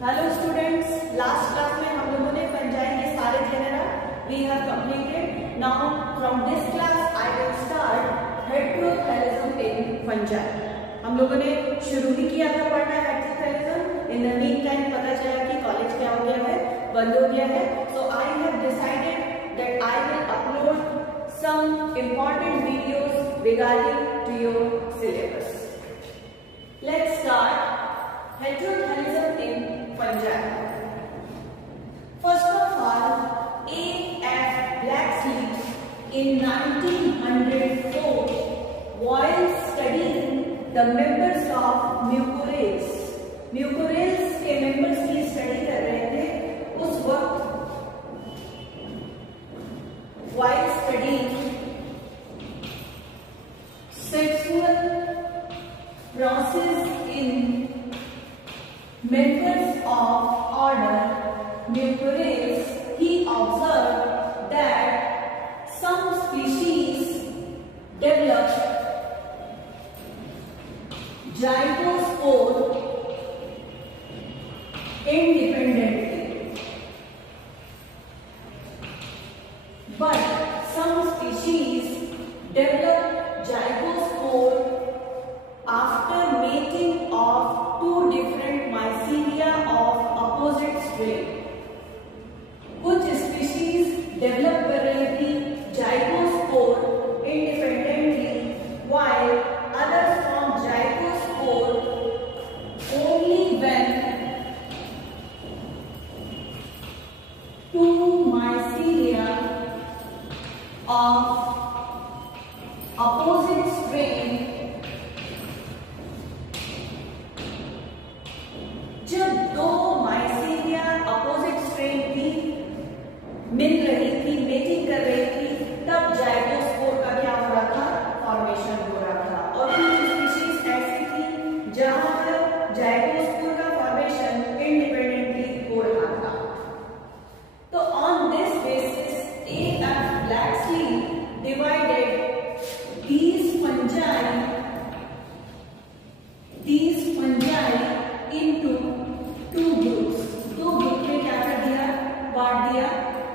Hello students, last class में हम लोगों ने फंजाई के सारे genera we have completed. Now from this class I will start heterothallism in fungi. हम लोगों ने शुरू ही किया था पढ़ना heterothallism. In the mean time पता चला कि कॉलेज क्या हो गया है, बंद हो गया है. So I have decided that I will upload some important videos regarding to your syllabus. Let's start heterothalism in fungi. First of all, A.F. Blacksleaf in 1904, while studying the members of Mucorales, Mucorales के members की study कर रहे थे उस वक्त. While studying sexual process in members of order Mucorales, he observed that some species develop zygospore independently. But some species develop zygospore after mating of two different mycelia of opposite strain. कुछ species develop कर रही थी zygospore independently, while others form zygospore only when two mycelia of opposite strain जब दो mycelia opposite strain की मिल रही थी, मेटिंग कर रही थी, तब जाइगोस्पोर का क्या हो रहा था, फॉर्मेशन हो रहा था. और कुछ स्पीशीज ऐसी थी जहां पर जाइगोस्पोर का फॉर्मेशन इंडिपेंडेंटली हो रहा था. तो on this basis A.F. Blacksleaf divided these fungi into two groups. दो ग्रुप में क्या कर दिया, बांट दिया.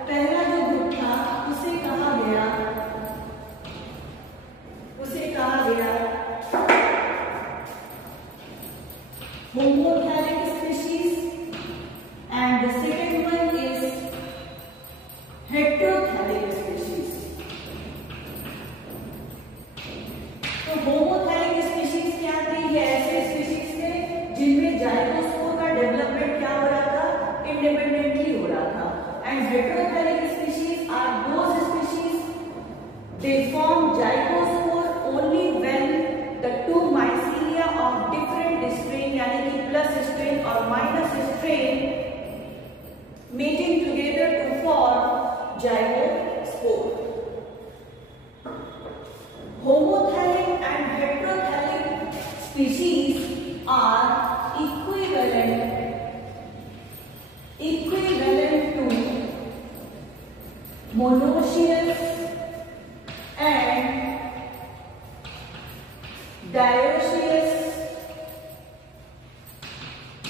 पहला जो ग्रुप था उसे कहा गया homothallic species, and the second one is heterothallic species. तो homothallic species क्या थे? ये ऐसे species थे जिनमें जाइगोस्पोर का डेवलपमेंट क्या हो रहा था, इंडिपेंडेंटली हो रहा था. And heterothallic species are those species they form zygospore only when the two mycelia of different strain, यानी कि प्लस स्ट्रेन और minus strain meeting together to form zygospore. Homothallic and heterothallic species are equivalent to monoecious and dioecious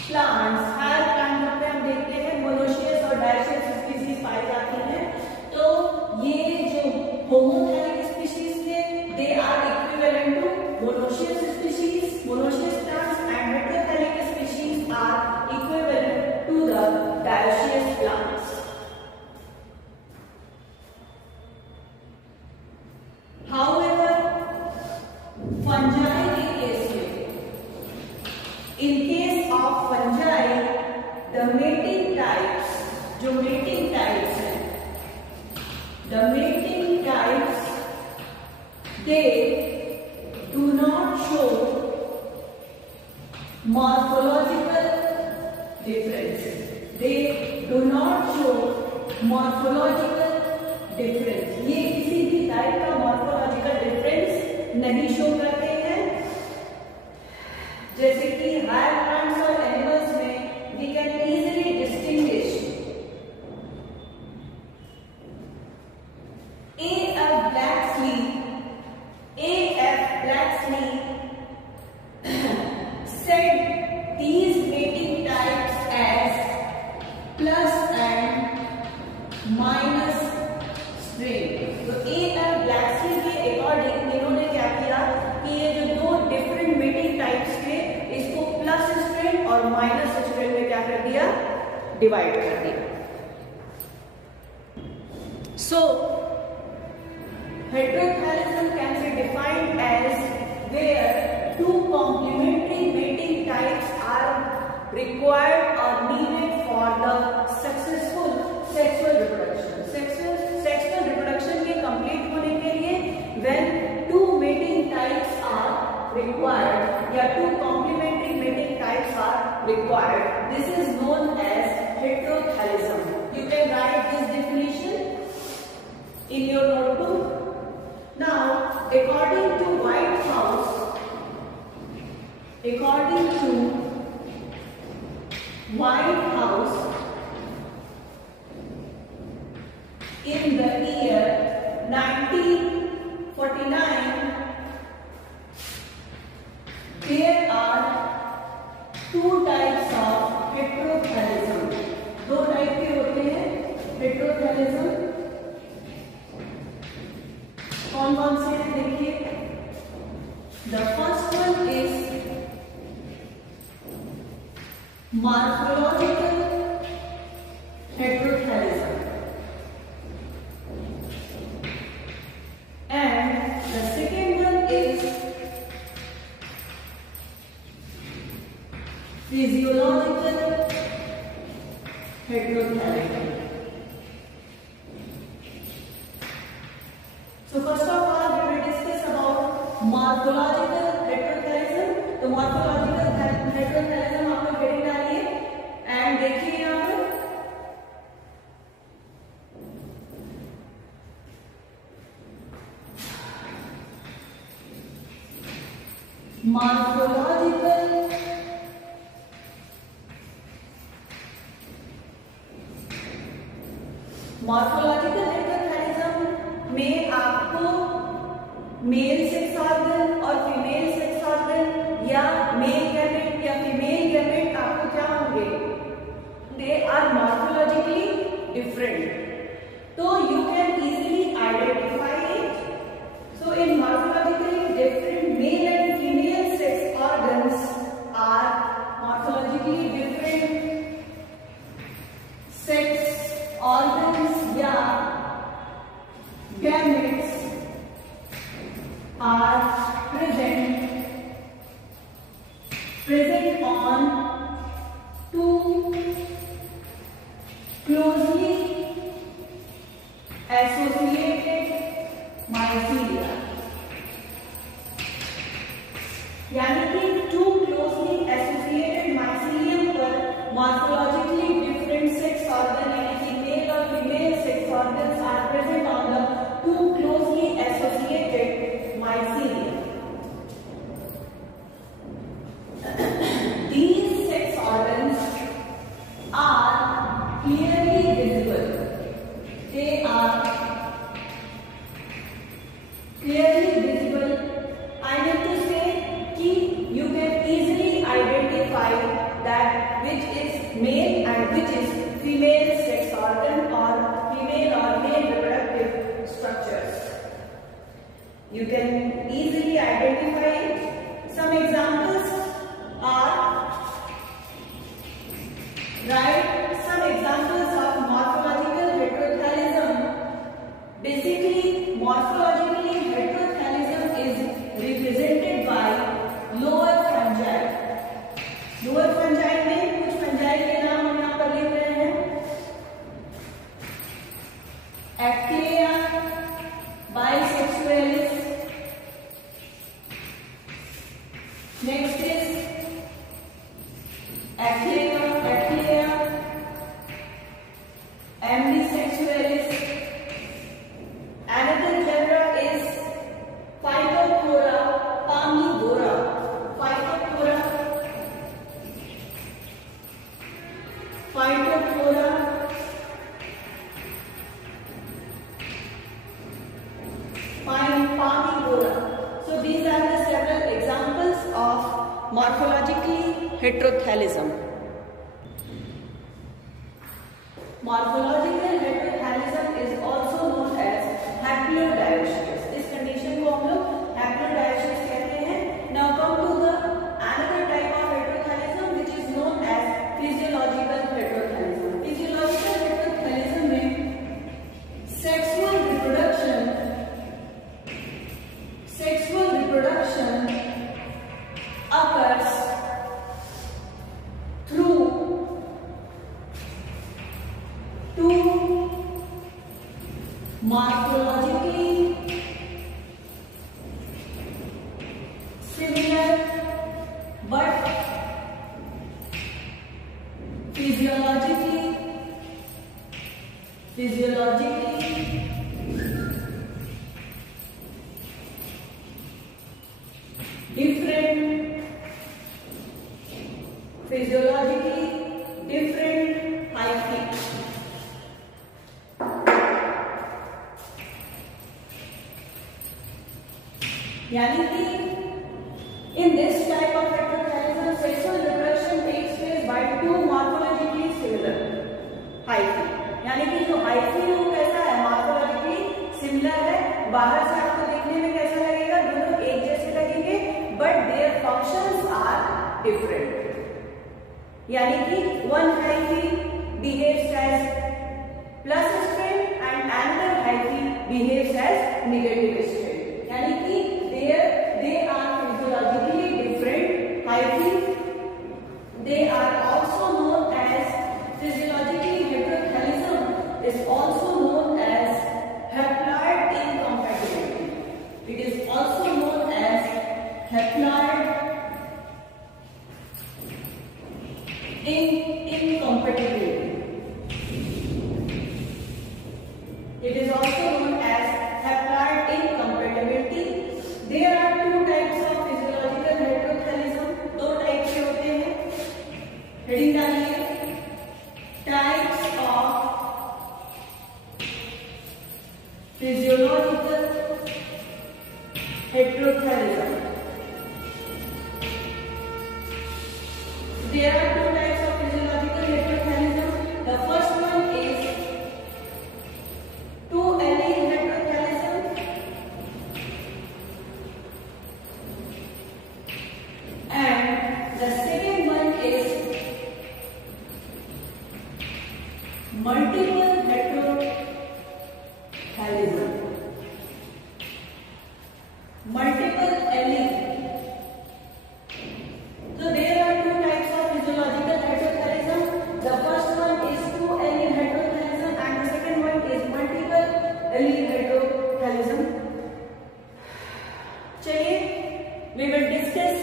plants. हर प्लांट में हम देखते हैं मोनोशियस और dioecious species पाई जाती हैं. तो ये जो होमोथैलिक स्पीशीज थे they are equivalent to monoecious plants, and heterothallic species are equivalent to the dioecious plants. However, fungi के केस में, in case of fungi, the mating types, जो mating types हैं, the mating types, they do not show morphological difference. They do not show morphological difference. ये किसी भी टाइप का morphological difference नहीं शो करते हैं. जैसे कि हायर प्लांट्स और एनिमल्स में we can easily distinguish A.F. Blacksleaf said these mating types as saturated और माइनर सैचुरेटेड में क्या कर दिया, डिवाइड कर दिया। सो heterothallism can be defined as where two complementary mating types are required or needed for the successful sexual reproduction. Sexual reproduction के complete होने के लिए when two mating types are required या two complementary mating types are required, this is known as heterothallism. You can write this definition in your notebook. Now, according to White House, in the year 1949, there are two types of heterothallism. दो टाइप के होते हैं heterothallism. कौन कौन से हैं देखिए. The first one is morphological heterothallism and the second one is physiological heterothallism. So first of all we will discuss about morphological heterothallism. तो morphological heterothallism आप लोग हेडिंग डालिए एंड देखिए यहाँ पर morphological heterothallism में आपको मेल सेक्स ऑर्गन और फीमेल सेक्स ऑर्गन या मेल गैमेट या फीमेल गैमेट आपको क्या होंगे, दे आर मॉर्फोलॉजिकली डिफरेंट, तो you can easily identify it. So in morphologically different male and female sex organs are morphologically different sex organs या gametes are present on two closely associated mycelia. यानी कि two closely associated mycelium पर morphologically different sex organ यानी कि male और female sex organs are present on the two closely associated mycelium. These sex organs are clearly visible. They are clearly visible. I need to say कि you can easily identify that which is male and which is female sex organ or female or male reproductive structures. You can easily identify it. Some examples are, right? Some examples of morphological heterothallism. Basically, morphologically heterothallism is represented by lower fungi. Lower fungi में कुछ fungi के नाम हम यहाँ पर लिख रहे हैं. Achlea, bisexualis. Next is Achlea, ambisexualis. Another genera is Phytophthora palmivora. Phytophthora palmivora. So these are the several examples of morphologically heterothallism. Morphological heterothallism is also known as haplodioecious. इस condition को हम लोग haplodioecious कहते हैं. Now come to the another type of heterothallism which is morphologically similar but physiologically different hyphae. यानी कि in this type of heterochalism sexual reproduction takes place by two morphologically similar hyphae. यानी कि जो hyphae वो कैसा है, morphologically similar है, बाहर से आपको देखने में कैसा लगेगा, दोनों एक जैसे लगेंगे, but their functions are different. यानी कि one hyphae behaves as plus strain and another hyphae behaves as negative strain. यानी कि they are physiologically different hyphae. They are also known as physiologically heterochalism is also known as haploid incompatibility. It is also known as haploid incompatibility. It is also known as haploid incompatibility. There are two types of physiological heterochalism. दो टाइप के होते हैं. हेडिंग डालिए, types of physiological heterochalism. There are two types of physiological heterochalism. The first one is two allele heterochalism, and the second one is multiple heterochalism. Multiple allele. So there are two types of physiological heterochalism. The first one is two allele heterochalism and the second one is multiple allele heterochalism. चलिए, we will discuss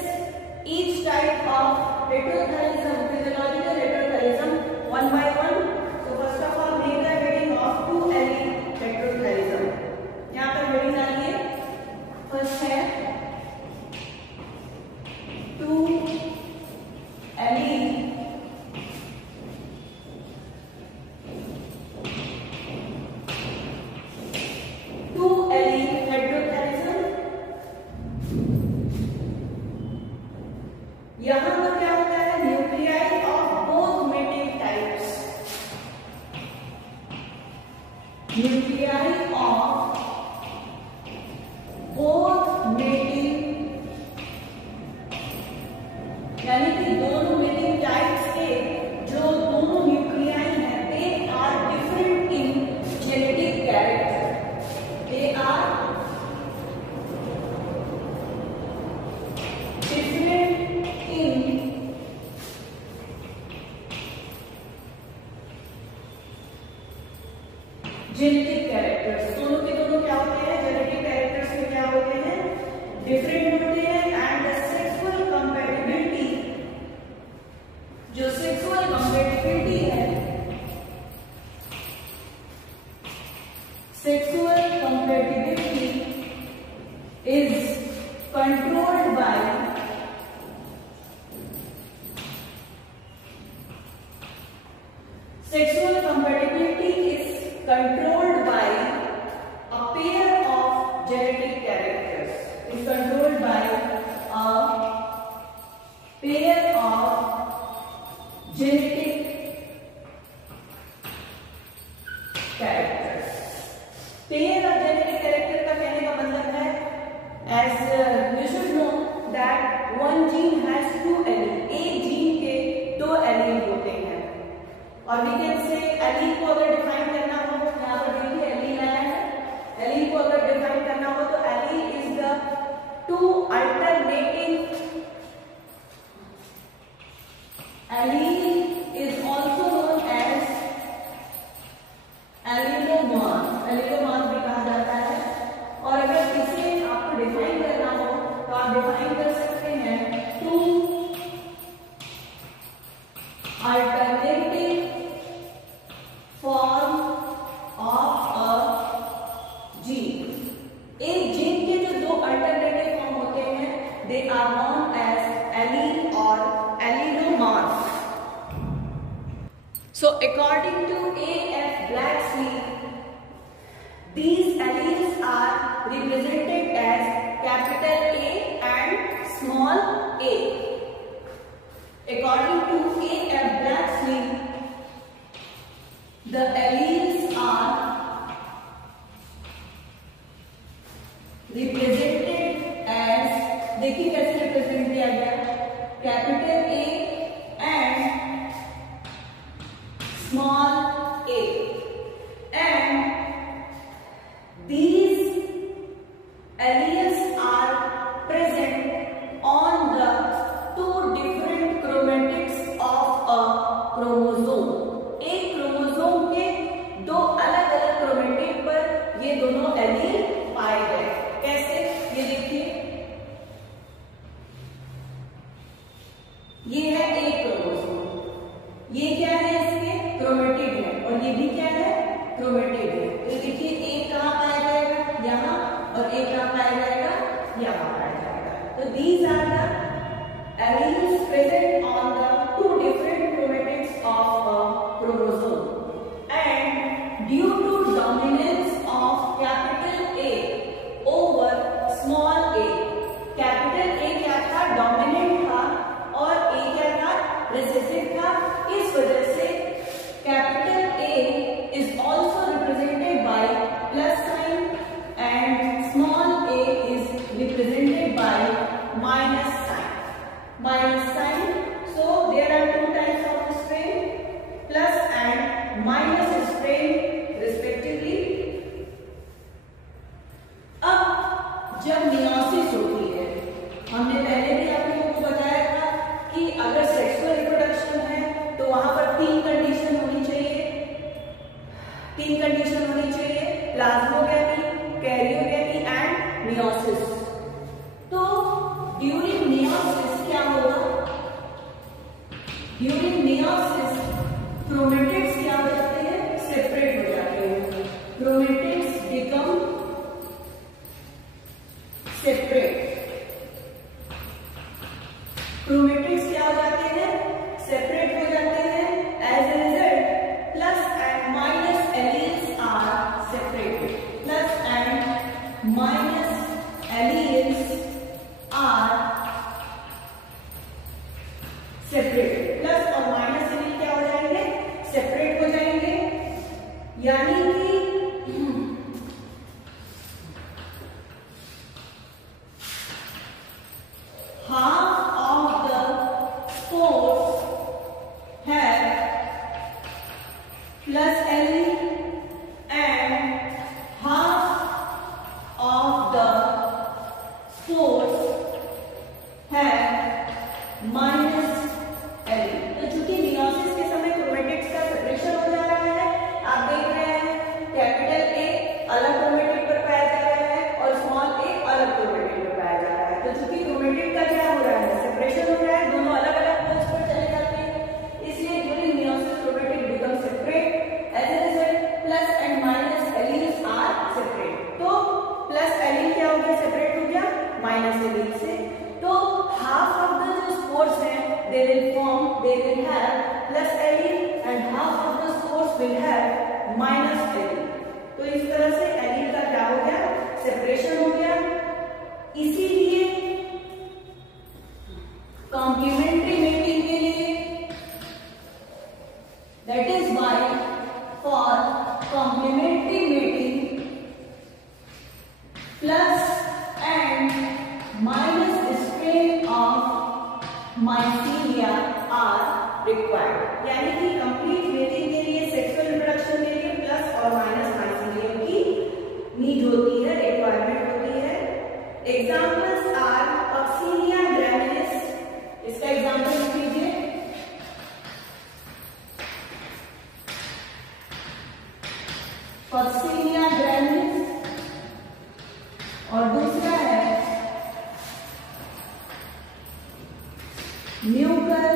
each type of heterochalism, physiological heterochalism one by one. So first of all, make the heading of two allele heterochalism. यहाँ पर heading डालिए. First है two allele heterochalism. यहाँ पर क्या होता है, nuclei of both mating types. Nuclei of both mating, यानी कि दोनों मेटिंग टाइप्स के जो दोनों न्यूक्लियाई हैं, they are different in genetic character. They are different in genetic characters. दोनों के दोनों क्या होते हैं, जेनेटिक कैरेक्टर्स में क्या होते हैं, डिफरेंट होते हैं. एंड द सेक्सुअल कंपैटिबिलिटी, जो सेक्सुअल कंपैटिबिलिटी है, sexual compatibility is controlled by sexual compatibility is controlled by a pair of genetic characters. Is controlled by a pair of genetic characters. Pair of genetic character का कहने का मतलब है, as you should know that one gene has two allele. एक gene के दो एलील होते हैं. और we can say एलील को अगर डिफाइन करना हो, यहाँ पर देखिए एलील आया है, एलील को अगर डिफाइन करना हो तो allele is the two alternating, allele is also known as allelomorphs. Allelomorphs alternative form of a gene. एक जीन के जो दो अल्टरनेटिव फॉर्म होते हैं, they are known as allele और allelomorph. So according to A.F. Blacksley, these alleles are represented as capital A and small a. According to A.F. Blacksley, the alleles are represented as, देखिए कैसे रिप्रेजेंट किया गया, capital A and small a, and these alleles are present on the two different chromatids of a chromosome. एक क्रोमोसोम के दो अलग अलग क्रोमेटिड पर ये दोनों एलील पाए गए. कैसे, ये देखिए, ये है एक क्रोमोसोम, ये क्या है, इसके क्रोमेटिड है, और ये भी क्या है, क्रोमेटिड है. तो देखिए एक कहाँ पाया जाएगा, यहाँ, और एक कहाँ पाया जाएगा, यहाँ पाया जाएगा. तो these are the alleles present on the two different chromatids of a chromosome, and due to dominance of capital A over small a, capital A क्या था, डोमिनेंट था, और A क्या था, रिसेसिव था. इस वजह से capital A is also represented by plus sign and small a is represented by minus sign. Minus sign. So there are two types of strain, plus and minus strain respectively. अब जब मियोसिस होती है, हमने पहले भी आप लोगों को बताया था कि अगर सेक्सुअल रिप्रोडक्शन है तो वहां पर तीन कंडीशन होनी चाहिए. Plasmogamy, karyogamy and meiosis. तो ड्यूरिंग मियोसिस क्या होगा, ड्यूरिंग मियोसिस क्रोमेटिड्स क्या हो जाते हैं, सेपरेट हो जाते हैं. Chromatids become separate. क्रोमेटिड्स क्या हो जाते हैं, सेपरेट हो जाते हैं. As a result plus and minus alleles are separated. Plus and minus alleles are separated. Plus और माइनस एलील क्या हो जाएंगे, सेपरेट हो जाएंगे. यानी कि half of the spores have plus allele and half of the spores have minus allele. तो चूंकि मियोसिस के समय क्रोमेटिड्स का सेपरेशन हो जा रहा है, आप देख रहे हैं कैपिटल A अलग क्रोमेटिड पर पाया जा रहा है और स्मॉल a अलग क्रोमेटिड पर पाया जा रहा है. तो चूंकि क्रोमेटिड का क्या हो रहा है, सेपरेशन हो रहा है, दोनों अलग अलग पोल्स पर चले जाते हैं. इसलिए during meiosis chromatid become separate. As a result plus and minus alleles are separate. तो प्लस एलील क्या हो गया, सेपरेट हो गया माइनस एलील से. तो हाफ ऑफ द जो स्पोर्स हैं they will have plus allele and half of the spores will have minus allele. तो इस तरह से एलील का क्या हो गया, सेपरेशन हो गया. इसीलिए कॉम्प्लीमेंट्री मेटिंग के लिए, that is why for complementary mating plus and minus strain of mycelia are required. यानी कि कंप्लीट मेटिंग के लिए, सेक्सुअल रिप्रोडक्शन के लिए प्लस और माइनस माइसीलियम की नीड होती है, रिक्वायरमेंट होती है. Examples are coccinia graminis. इसका एग्जाम्पल लिख लीजिए. कॉक्सीनिया ग्रैमिनिस, और दूसरा है mucor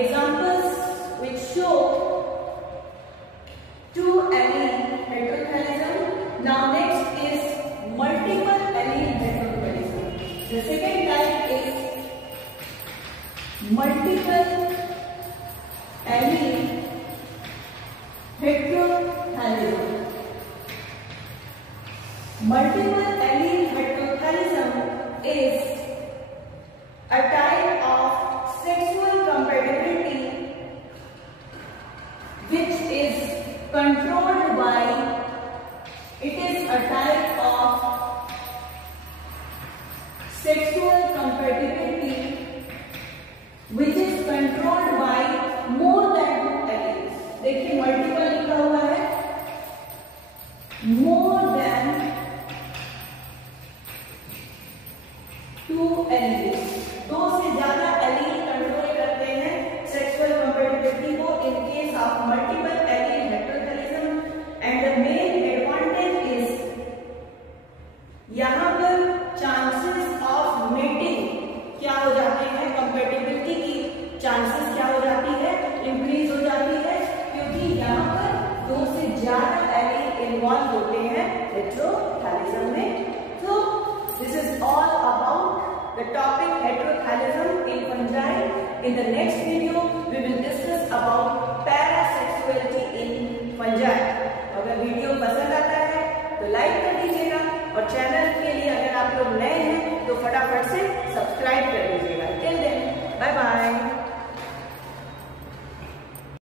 examples which show two allele heterothallism. Now next is multiple allele heterothallism. The second type is multiple allele heterothallism. Multiple allele heterothallism is a type of sexual compatibility which is controlled by, it is a type of sexual compatibility which is controlled by more than two alleles. देखिए मल्टीपल लिखा हुआ है, more than two alleles, दो से ज्यादा allele control करते हैं sexual compatibility को in case of multiple allele heterothallism. And the main advantage is, यहां पर चांसेस ऑफ मेटिंग क्या हो जाते हैं, कंपैटिबिलिटी की चांसेस क्या हो जाती है, इंक्रीज हो जाती है, क्योंकि यहाँ पर दो से ज्यादा एलील इन्वॉल्व होते हैं हेटेरोथैलिज्म में। तो this is all about the topic heterothallism in fungi. In the next video, we will discuss about